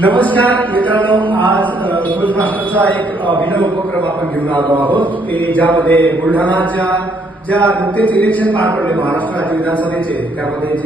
नमस्कार मित्रांनो, आज भोजमास्टरचा एक अभिनव उपक्रम आपण घेऊन आलो आहोत की ज्यामध्ये बुलढाणाच्या ज्या नुकतेच इलेक्शन पार पडले महाराष्ट्र राज्य विधानसभेचे, त्यामध्ये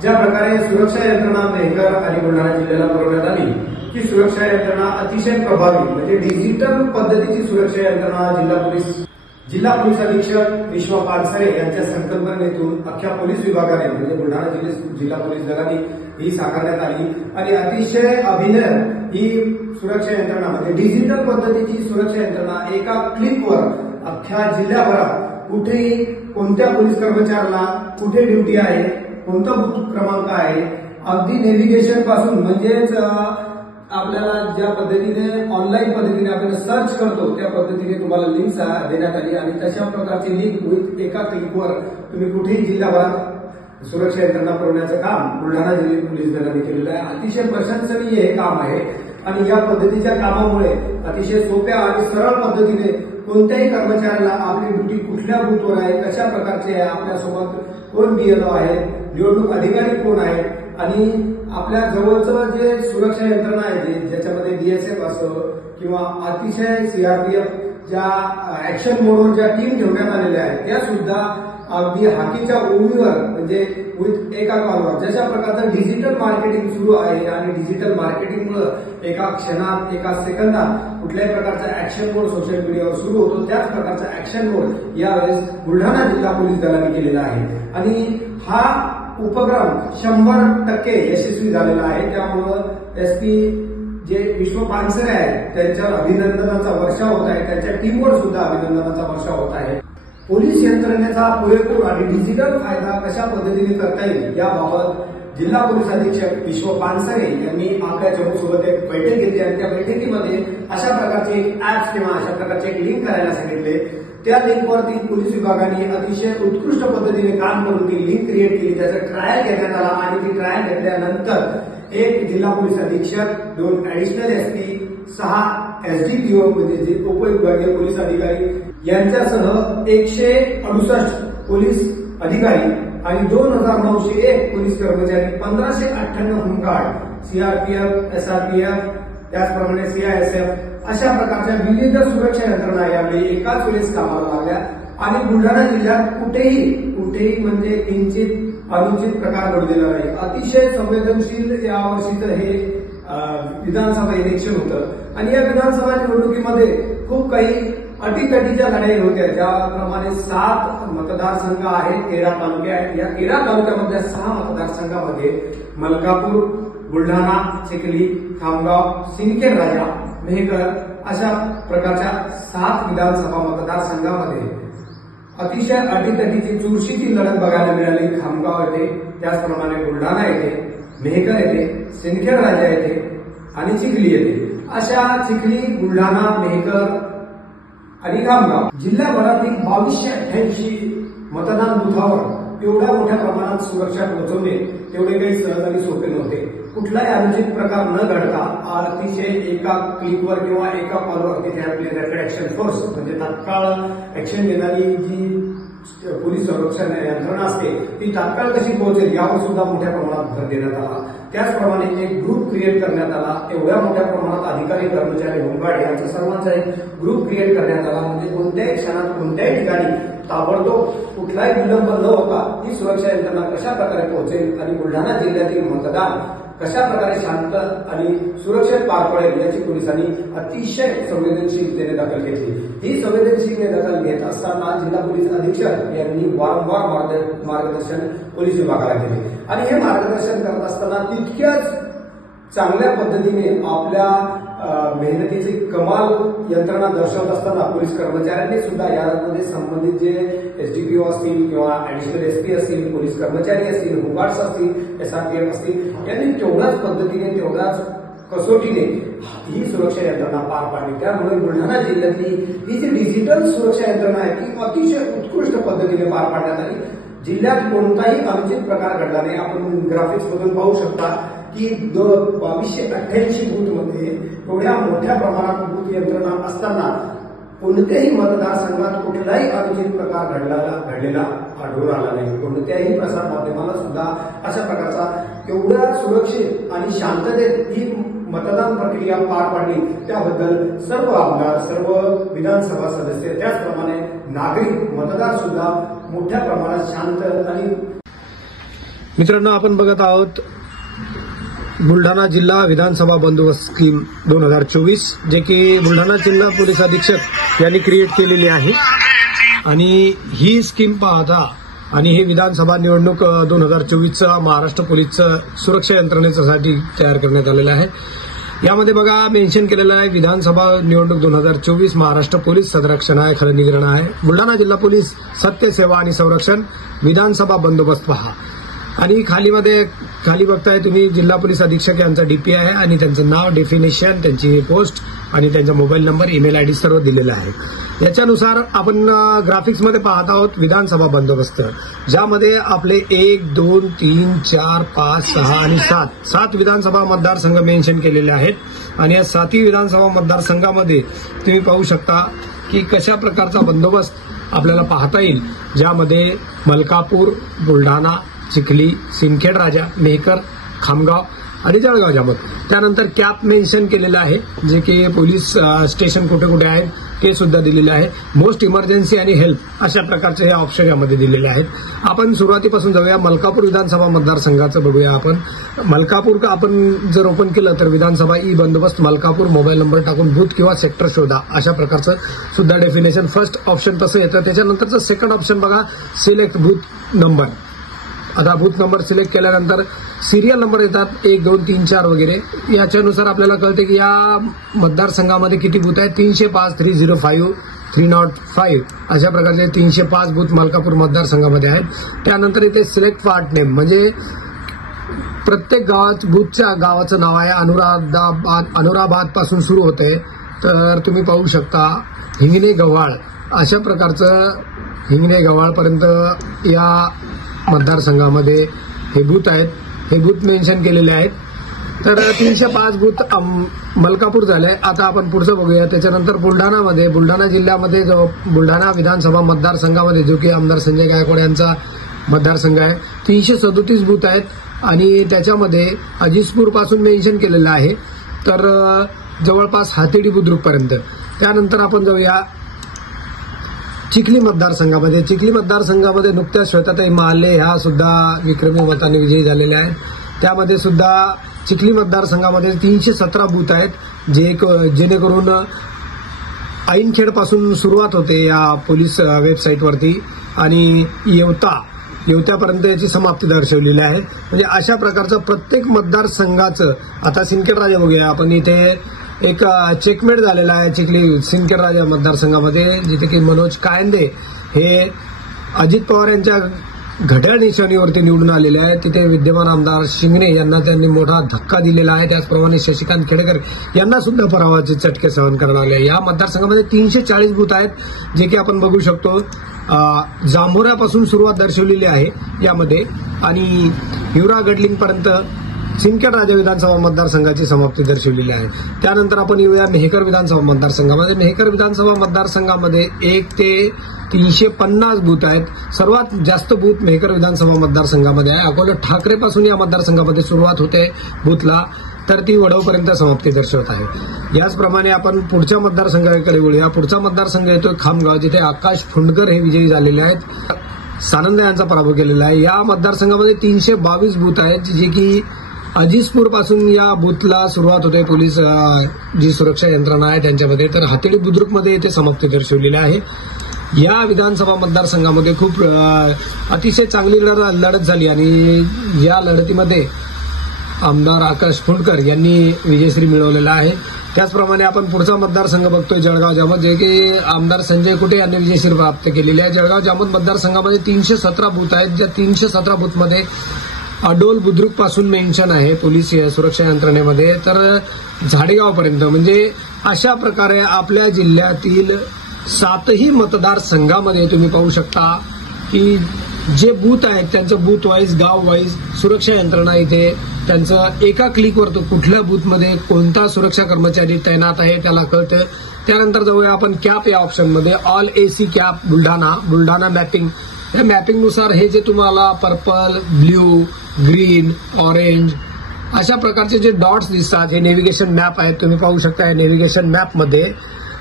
ज्या प्रकारे सुरक्षा यंत्रणा मेहकर आणि बुलढाणा जिल्ह्याला पुरवण्यात आली, की सुरक्षा यंत्रणा अतिशय प्रभावी म्हणजे डिजिटल पद्धतीची सुरक्षा यंत्रणा जिल्हा पोलीस अधीक्षक विश्व पानसरे यांच्या संकल्पनेतून अख्ख्या पोलीस विभागाने म्हणजे बुलढाणा जिल्हा पोलीस दलाने ही साकारण्यात आली आणि अतिशय अभिनव ही सुरक्षा यंत्रणा म्हणजे डिजिटल पद्धतीची सुरक्षा यंत्रणा एका क्लिकवर अख्ख्या जिल्ह्याभरात कुठेही कोणत्या पोलीस कर्मचाऱ्याला कुठे ड्युटी आहे, कोणता बूथ क्रमांक आहे, अगदी नेव्हिगेशन पासून म्हणजेच आपल्याला ज्या पद्धतीने ऑनलाईन पद्धतीने आपण सर्च करतो त्या पद्धतीने तुम्हाला लिंक देण्यात आली आणि तशा प्रकारची लिंक विथ एका क्लिकवर तुम्ही कुठेही जिल्ह्याभरात सुरक्षा यंत्रणा पुरवण्याचं काम बुलढाणा जिल्हा पोलीस दलाने केलेलं आहे। अतिशय प्रशंसनीय हे काम आहे आणि या पद्धतीच्या कामामुळे अतिशय सोप्या आणि सरळ पद्धतीने कोणत्याही कर्मचाऱ्याला आपली ड्युटी कुठल्या बूथवर आहे, कशा प्रकारचे आहे, आपल्यासोबत कोण बीएलओ आहे, निवडणूक अधिकारी कोण आहे आणि आपल्या जवळचं जे सुरक्षा यंत्रणा आहे ज्याच्यामध्ये बीएसएफ असो किंवा अतिशय सीआरपीएफ ज्या ऍक्शन मोडवर ज्या टीम ठेवण्यात आलेल्या आहेत त्या सुद्धा अगदी हाकीच्या ओळीवर म्हणजे विथ एका कॉलवर जशा प्रकारचं डिजिटल मार्केटिंग सुरू आहे आणि डिजिटल मार्केटिंगमुळे एका क्षणात एका सेकंदात कुठल्याही प्रकारचा ऍक्शन मोड सोशल मीडियावर सुरू होतो, त्याच प्रकारचा ऍक्शन मोड यावेळेस बुलढाणा जिल्हा पोलीस दलाने केलेला आहे आणि हा उपक्रम 100% यशस्वी झालेला आहे। त्यामुळं एसपी जे विश्व पानसरे आहेत त्यांच्यावर अभिनंदनाचा वर्षाव होत आहे, त्यांच्या टीमवर सुद्धा अभिनंदनाचा वर्षाव होत आहे। पोलीस यंत्रणेचा पुरेपूर आणि डिजिटल फायदा कशा पद्धतीने करता येईल याबाबत जिल्हा पोलीस अधीक्षक विश्व पानसरे यांनी आपल्या चमूसोबत एक बैठक घेतली आणि त्या बैठकीमध्ये अशा प्रकारचे एक ऍप किंवा अशा प्रकारचे एक लिंक करायला सांगितले। त्या लिंकवरती पोलीस विभागाने अतिशय उत्कृष्ट पद्धतीने काम करून ती लिंक क्रिएट केली, त्याचा ट्रायल घेण्यात आला आणि ती ट्रायल घेतल्यानंतर एक जिल्हा पोलीस अधीक्षक, 2 ऍडिशनल एसपी, 6 एसडीपीओ म्हणजे उपविभागीय पोलीस अधिकारी यांच्यासह 168 पोलीस अधिकारी आणि 2901 पोलीस कर्मचारी, 1598 होमगार्ड, सीआरपीएफ, एसआरपीएफ, त्याचप्रमाणे सीआयएसएफ अशा प्रकारच्या विविध सुरक्षा यंत्रणा यावेळी एकाच वेळेस कामाला लागल्या आणि बुलढाणा जिल्ह्यात कुठेही म्हणजे किंचित अनुचित प्रकार घडलेला नाही। अतिशय संवेदनशील यावर्षीचं हे विधानसभा इलेक्शन होतं आणि या विधानसभा निवडणुकीमध्ये खूप काही अटीतटीच्या लढाई होत्या, ज्याप्रमाणे 7 मतदारसंघ आहेत, 13 तालुके आहेत। या 13 तालुक्यामधल्या 6 मतदारसंघामध्ये मलकापूर, बुलढाणा, चिखली, खामगाव, सिंदखेड राजा, मेहकर अशा प्रकारच्या 7 विधानसभा मतदारसंघामध्ये अतिशय अटीतटीची चुरशीची लढत बघायला मिळाली। खामगाव येथे, त्याचप्रमाणे बुलढाणा येथे, मेहकर येथे, सिंदखेड राजा येथे आणि चिखली येथे अशा चिखली, बुलढाणा, मेहकर आणि खामगाव जिल्ह्याभरातील 2288 मतदान बुथावर एवढ्या मोठ्या प्रमाणात सुरक्षा पोहोचवणे तेवढे काही सहज आणि सोपे नव्हते। कुठलाही अनुचित प्रकार न घडता अतिशय एका क्लिकवर किंवा एका कॉलवर तिथे आपली रॅपिड ऍक्शन फोर्स म्हणजे तात्काळ ऍक्शन घेणारी जी पोलीस संरक्षण यंत्रणा असते ती तात्काळ कशी पोहोचेल यावर सुद्धा मोठ्या प्रमाणात भर देण्यात आला। त्याचप्रमाणे एक ग्रुप क्रिएट करण्यात आला, एवढ्या मोठ्या प्रमाणात अधिकारी, कर्मचारी, होमगार्ड यांचा सर्वांचा एक ग्रुप क्रिएट करण्यात आला म्हणजे कोणत्याही क्षणात कोणत्याही ठिकाणी ताबडतोब कुठलाही विलंब न होता ही सुरक्षा यंत्रणा कशा प्रकारे पोहोचेल आणि बुलढाणा जिल्ह्यातील मतदान कशा प्रकारे शांत आणि सुरक्षित पार पडेल याची पोलिसांनी अतिशय संवेदनशीलतेने दखल घेतली। ही संवेदनशील दखल घेत असताना जिल्हा पोलीस अधीक्षक यांनी वारंवार मार्गदर्शन पोलीस विभागाला केले आणि हे मार्गदर्शन करत असताना तितक्याच चांगल्या पद्धतीने आपल्या मेहनतीची कमाल यंत्रणा दर्शवत असताना पोलीस कर्मचाऱ्यांनी सुद्धा यामध्ये संबंधित जे एसडीपीओ असतील किंवा ऍडिशनल एसपी असतील, पोलीस कर्मचारी असतील, होमगार्ड्स असतील, एसआरपीएफ असतील यांनी तेवढ्याच पद्धतीने तेवढ्याच कसोटीने ही सुरक्षा यंत्रणा पार पाडली। त्यामुळे बुलढाणा जिल्ह्यातली ही जी डिजिटल सुरक्षा यंत्रणा आहे ती अतिशय उत्कृष्ट पद्धतीने पार पाडण्यात आली। जिल्ह्यात कोणताही अनुचित प्रकार घडला नाही। आपण ग्राफिक्स मधून पाहू शकता की 2288 बूथ मध्ये एवढ्या मोठ्या प्रमाणात बूथ यंत्रणा असताना कोणत्याही मतदारसंघात कुठलाही अनुचित प्रकार घडलेला आढळून आला नाही. कोणत्याही प्रसार माध्यमाला सुद्धा अशा प्रकारचा एवढ्या सुरक्षित आणि शांततेत ही मतदान प्रक्रिया पार पाडली त्याबद्दल सर्व आमदार, सर्व विधानसभा सदस्य, त्याचप्रमाणे नागरिक, मतदार सुद्धा मोठ्या प्रमाणात शांत आणि. मित्रांनो, आपण बघत आहोत बुलढाणा जिल्हा विधानसभा बंदोबस्त स्कीम 2024, जे की बुलढाणा जिल्हा पोलीस अधीक्षक यांनी क्रिएट केलेली आहे. आणि ही स्कीम पाहता आणि हे विधानसभा निवडणूक 2024चा महाराष्ट्र पोलीसचं सुरक्षा यंत्रणेसाठी तयार करण्यात आलेलं आहे. यामध्ये बघा मेन्शन केलेलं आहे विधानसभा निवडणूक 2024 महाराष्ट्र पोलीस संरक्षण आहे, खलनिग्रहण आहे. बुलढाणा जिल्हा पोलीस सत्य, सेवा आणि संरक्षण विधानसभा बंदोबस्त पहा. आणि खाली बघताय तुम्ही जिल्हा पोलीस अधीक्षक यांचा डीपी आहे आणि त्यांचं नाव, डेफिनेशन, त्यांची पोस्ट आणि त्यांचा मोबाईल नंबर, ईमेल आयडी सर्व दिलेलं आहे. याच्यानुसार आपण ग्राफिक्समध्ये पाहत आहोत विधानसभा बंदोबस्त, ज्यामध्ये आपले 1, 2, 3, 4, 5, 6 आणि 7 विधानसभा मतदारसंघ मेन्शन केलेले आहेत. आणि या 7 विधानसभा मतदारसंघामध्ये तुम्ही पाहू शकता की कशा प्रकारचा बंदोबस्त आपल्याला पाहता येईल, ज्यामध्ये मलकापूर, बुलढाणा, चिखली, सिंदखेड राजा, मेहकर, खामगाव आणि जळगाव जामोद. त्यानंतर कॅप मेन्शन केलेलं आहे, जे की पोलीस स्टेशन कुठे कुठे आहेत ते सुद्धा दिलेले आहे. मोस्ट इमर्जन्सी आणि हेल्प अशा प्रकारचे हे ऑप्शन यामध्ये दिलेले आहेत. आपण सुरुवातीपासून जाऊया. मलकापूर विधानसभा मतदारसंघाचं बघूया आपण. मलकापूर आपण जर ओपन केलं तर विधानसभा ई बंदोबस्त मलकापूर, मोबाईल नंबर टाकून बूथ किंवा सेक्टर शोधा, अशा प्रकारचं सुद्धा डेफिनेशन फर्स्ट ऑप्शन तसं येतं. त्याच्यानंतरचं सेकंड ऑप्शन बघा, सिलेक्ट बूथ नंबर. आता बूथ नंबर सिलेक्ट केल्यानंतर सिरियल नंबर येतात 1, 2, 3, 4 वगैरे. याच्यानुसार आपल्याला कळते की या मतदारसंघामध्ये किती बूथ आहेत. 305, 305, 305 अशा प्रकारचे 305 बूथ मलकापूर मतदारसंघामध्ये आहेत. त्यानंतर इथे सिलेक्ट पार्ट नेम, म्हणजे प्रत्येक बूथच्या गावाचं नाव आहे. अनुराबाद पासून सुरू होते. तर तुम्ही पाहू शकता हिंगणे गव्हाळ, अशा प्रकारचं हिंगणे गव्हाळपर्यंत या मतदारसंघामध्ये हे बूथ आहेत. हे बूथ मेन्शन केलेले आहेत. तर 305 बूथ मलकापूर झालंय. आता आपण पुढचं बघूया. त्याच्यानंतर बुलढाणा जिल्ह्यामध्ये जो बुलढाणा विधानसभा मतदारसंघामध्ये, जो की आमदार संजय गायकवाड यांचा मतदारसंघ आहे, 337 बूथ आहेत आणि त्याच्यामध्ये अजिसपूर पासून मेन्शन केलेलं आहे, तर जवळपास हातेडी बुद्रुकपर्यंत. त्यानंतर आपण जाऊया चिखली मतदारसंघामध्ये. चिखली मतदारसंघामध्ये नुकत्याच श्वेताताई महाले ह्या सुद्धा विक्रमी मताने विजयी झालेल्या आहेत. त्यामध्ये सुद्धा चिखली मतदारसंघामध्ये 317 बूथ आहेत, जेणेकरून ऐनखेड पासून सुरुवात होते या पोलीस वेबसाईटवरती आणि येवत्यापर्यंत याची समाप्ती दर्शवलेली आहे. म्हणजे अशा प्रकारचं प्रत्येक मतदारसंघाचं. आता सिंदखेड राजा बघूया आपण. इथे एक चेकमेट झालेला आहे चिखली सिंदखेड राजा मतदारसंघामध्ये, जिथे की मनोज कायंदे हे अजित पवार यांच्या घड्याळ निशाणीवरती निवडून आलेले आहेत. तिथे विद्यमान आमदार शिंगणे यांना त्यांनी मोठा धक्का दिलेला आहे. त्याचप्रमाणे शशिकांत खेडेकर यांना सुद्धा पराभवाचे चटके सहन करण्यात आले. या मतदारसंघामध्ये 340 बूथ आहेत, जे की आपण बघू शकतो. जांभोऱ्यापासून सुरुवात दर्शवलेली आहे यामध्ये आणि हिवरा गडलिंगपर्यंत सिंदखेड राजा विधानसभा मतदारसंघाची समाप्ती दर्शवलेली आहे. त्यानंतर आपण येऊया मेहकर विधानसभा मतदारसंघामध्ये. मेहकर विधानसभा मतदारसंघामध्ये 1 ते 350 बूथ आहेत. सर्वात जास्त बूथ मेहकर विधानसभा मतदारसंघामध्ये आहे. अकोला ठाकरेपासून या मतदारसंघामध्ये सुरुवात होते बूथला, तर ती वडवपर्यंत समाप्ती दर्शवत आहे. याचप्रमाणे आपण पुढच्या मतदारसंघाकडे वळूया. पुढचा मतदारसंघ येतो खामगाव, जिथे आकाश फुंडकर हे विजयी झालेले आहेत. सानंद यांचा पराभव केलेला आहे. या मतदारसंघामध्ये 322 बूथ आहेत, जे की अजिसपूर पासून या बूथला सुरुवात होते. पोलीस जी सुरक्षा यंत्रणा आहे त्यांच्यामध्ये, तर हातेडी बुद्रुकमध्ये इथे समाप्ती दर्शवलेली आहे. या विधानसभा मतदारसंघामध्ये खूप अतिशय चांगली लढत झाली आणि या लढतीमध्ये आमदार आकाश फुंडकर यांनी विजयश्री मिळवलेला आहे. त्याचप्रमाणे आपण पुढचा मतदारसंघ बघतोय जळगाव जामोद, जे की आमदार संजय कुटे यांनी विजयश्री प्राप्त केलेली आहे. जळगाव जामोद मतदारसंघामध्ये 317 बूथ आहेत, ज्या 317 बूथमध्ये अडोल बुद्रुक पासून मेन्शन आहे पोलीस सुरक्षा यंत्रणेमध्ये, तर झाडेगावपर्यंत. म्हणजे अशा प्रकारे आपल्या जिल्ह्यातील 7ही मतदारसंघामध्ये तुम्ही पाहू शकता की जे बूथ आहेत त्यांचं बूथ वाईज गाव वाईज सुरक्षा यंत्रणा इथे त्यांचं एका क्लिकवर तो कुठल्या बूथमध्ये कोणता सुरक्षा कर्मचारी तैनात आहे त्याला कळतं. त्यानंतर जाऊया आपण कॅप या ऑप्शनमध्ये. All AC cap Buldhana mapping. या मॅपिंगनुसार हे जे तुम्हाला पर्पल, ब्ल्यू, ग्रीन, ऑरेंज अशा प्रकारचे जे डॉट्स दिसतात हे नेव्हिगेशन मॅप आहेत. तुम्ही पाहू शकता या नेव्हिगेशन मॅपमध्ये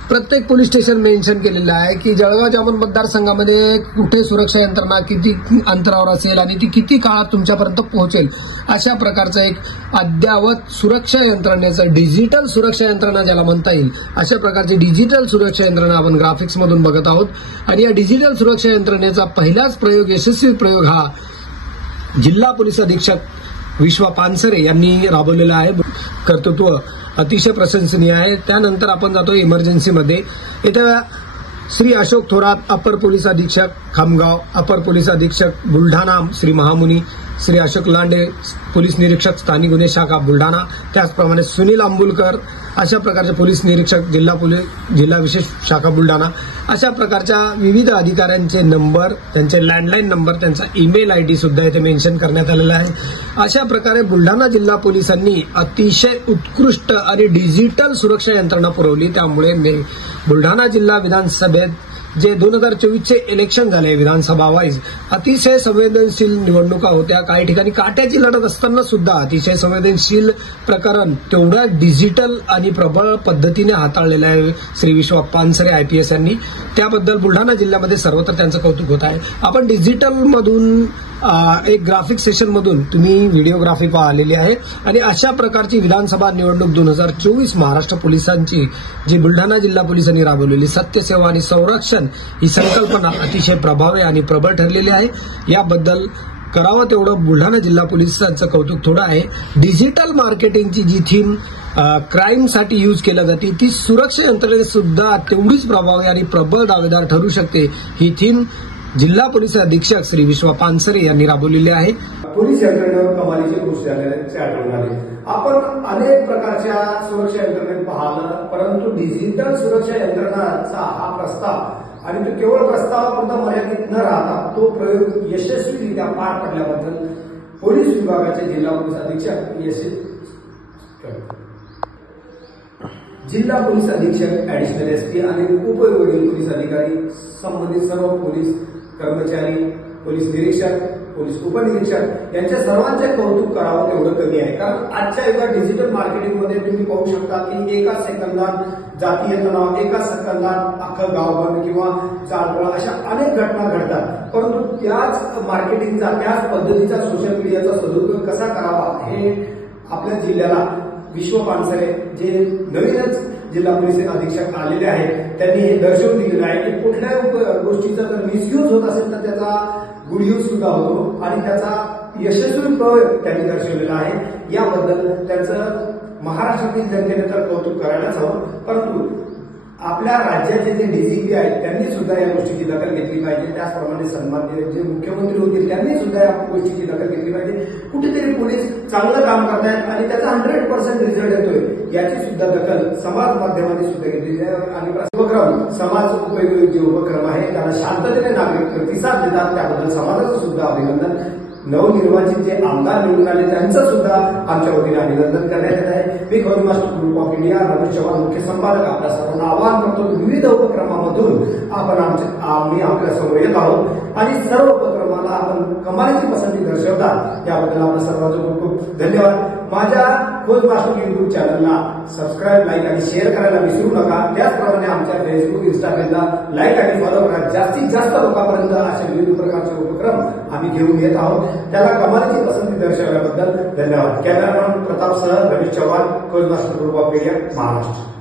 प्रत्येक पोलीस स्टेशन मेन्शन केलेलं आहे की जळगाव जामोद मतदारसंघामध्ये कुठे सुरक्षा यंत्रणा किती अंतरावर असेल आणि ती किती काळात तुमच्यापर्यंत पोहोचेल. अशा प्रकारचा एक अद्ययावत सुरक्षा यंत्रणेचं डिजिटल सुरक्षा यंत्रणा ज्याला म्हणता येईल अशा प्रकारची डिजिटल सुरक्षा यंत्रणा आपण ग्राफिक्समधून बघत आहोत. आणि या डिजिटल सुरक्षा यंत्रणेचा पहिलाच प्रयोग, यशस्वी प्रयोग हा जिल्हा पोलीस अधीक्षक विश्वा पानसरे यांनी राबवलेला आहे. कर्तृत्व अतिशय प्रशंसनीय आहे. त्यानंतर आपण जातो इमर्जन्सीमध्ये. इथं श्री अशोक थोरात, अपर पोलीस अधीक्षक खामगाव, अपर पोलीस अधीक्षक बुलढाणा श्री महामुनी, श्री अशोक लांडे, पोलीस निरीक्षक स्थानिक गुन्हे शाखा बुलढाणा, त्याचप्रमाणे सुनील अंबुलकर अशा प्रकारचे पोलीस निरीक्षक जिल्हा विशेष शाखा बुलढाणा, अशा प्रकारच्या विविध अधिकाऱ्यांचे नंबर, त्यांचे लँडलाईन नंबर, त्यांचा ईमेल आयडी सुद्धा इथे मेन्शन करण्यात आलेला आहे. अशा प्रकारे बुलढाणा जिल्हा पोलिसांनी अतिशय उत्कृष्ट आणि डिजिटल सुरक्षा यंत्रणा पुरवली. त्यामुळे बुलढाणा जिल्हा विधानसभेत जे 2024चे इलेक्शन झाले विधानसभा वाईज अतिशय संवेदनशील निवडणुका होत्या. काही ठिकाणी काट्याची लढत असताना सुद्धा अतिशय संवेदनशील प्रकरण तेवढ्या डिजिटल आणि प्रबळ पद्धतीने हाताळलेलं आहे श्री विश्वा पानसरे आयपीएस यांनी. त्याबद्दल बुलढाणा जिल्ह्यामध्ये सर्वत्र त्यांचं कौतुक होत आहे. आपण डिजिटलमधून एक ग्राफिक सेशनमधून तुम्ही व्हिडिओग्राफी पाहिलेली आहे. आणि अशा प्रकारची विधानसभा निवडणूक 2024 महाराष्ट्र पोलिसांची जी बुलढाणा जिल्हा पोलिसांनी राबवलेली सत्यसेवा आणि संरक्षण ही संकल्पना अतिशय प्रभावी आणि प्रबळ ठरलेली आहे. याबद्दल करावं तेवढं बुलढाणा जिल्हा पोलिसांचं कौतुक थोडं आहे. डिजिटल मार्केटिंगची जी थीम क्राईमसाठी यूज केली जाते ती सुरक्षा यंत्रणेत सुद्धा तेवढीच प्रभावी आणि प्रबळ दावेदार ठरू शकते. ही थीम जिल्हा पोलीस अधीक्षक श्री विश्वा पानसरे यांनी राबवलेली आहे. पोलीस यंत्रणेवर कमालीचे कृषी आढळून आले. आपण अनेक प्रकारच्या सुरक्षा यंत्रणेत पाहिलं, परंतु डिजिटल सुरक्षा यंत्रणाचा हा प्रस्ताव आणि तो केवळ प्रस्तावापुरता मर्यादित न राहता तो प्रयोग यशस्वीरित्या पार पडल्याबद्दल पोलीस विभागाचे जिल्हा पोलीस अधीक्षक जिल्हा पोलीस अधीक्षक, ऍडिशनल एसपी आणि उपविभागीय पोलीस अधिकारी, संबंधित सर्व पोलीस कर्मचारी, पोलीस निरीक्षक, पोलीस उपनिरीक्षक यांच्या सर्वांचे कौतुक करावं तेवढं कमी आहे. कारण आजच्या एका डिजिटल मार्केटिंगमध्ये तुम्ही पाहू शकता की एका सेकंदात जातीय तणाव, एका सेकंदात अख्खं गाव बंद किंवा चालपळ अशा अनेक घटना घडतात. परंतु त्याच मार्केटिंगचा, त्याच पद्धतीचा सोशल मीडियाचा सदुपयोग कसा करावा हे आपल्या जिल्ह्याला विश्व पानसरे जे नवीनच जिल्हा पोलीस अधीक्षक आलेले आहेत त्यांनी हे दर्शवून दिलेलं आहे की कुठल्याही गोष्टीचा जर मिसयूज होत असेल तर त्याचा गुड यूज सुद्धा होतो आणि त्याचा यशस्वी प्रयोग त्यांनी दर्शवलेला आहे. याबद्दल त्यांचं महाराष्ट्रातील जनतेने तर कौतुक करायलाच हवं. परंतु आपल्या राज्याचे जे डीजीपी आहेत त्यांनी सुद्धा या गोष्टीची दखल घेतली पाहिजे. त्याचप्रमाणे सन्माननीय जे मुख्यमंत्री होतील त्यांनी सुद्धा या गोष्टीची दखल घेतली पाहिजे. कुठेतरी पोलीस चांगलं काम करतायत आणि त्याचा 100% रिझल्ट येतोय याची सुद्धा दखल समाज माध्यमांनी सुद्धा घेतलेली आहे. आणि उपक्रम समाज उपयोगी जे उपक्रम आहे त्याला शांततेने नागरिक प्रतिसाद देतात त्याबद्दल समाजाचं सुद्धा अभिनंदन. नवनिर्वाचित जे आमदार निवडून आले त्यांचं सुद्धा आमच्या वतीने अभिनंदन करण्यात येत आहे. मी Gauri master group of India Ramesh Chavan मुख्य संपादक आपल्या सर्वांना आवाहन करतो विविध उपक्रमामधून आम्ही आपल्या समोर येत आहोत आणि सर्व उपक्रमाला आपण कमालीची पसंती दर्शवतात. याबद्दल आपल्या सर्वांचे खूप खूप धन्यवाद. माझ्या खोज मास्टर युट्यूब चॅनलला सबस्क्राईब, लाईक आणि शेअर करायला विसरू नका. त्याचप्रमाणे आमच्या फेसबुक, इंस्टाग्रामला लाईक आणि फॉलो करा. जास्तीत जास्त लोकांपर्यंत असे विविध प्रकारचे उपक्रम आम्ही घेऊन येत आहोत. त्याला कमालीची पसंती दर्शवल्याबद्दल धन्यवाद. कॅमेरामॅन प्रतापसह रमेश चव्हाण, खोज master group of India, Maharashtra.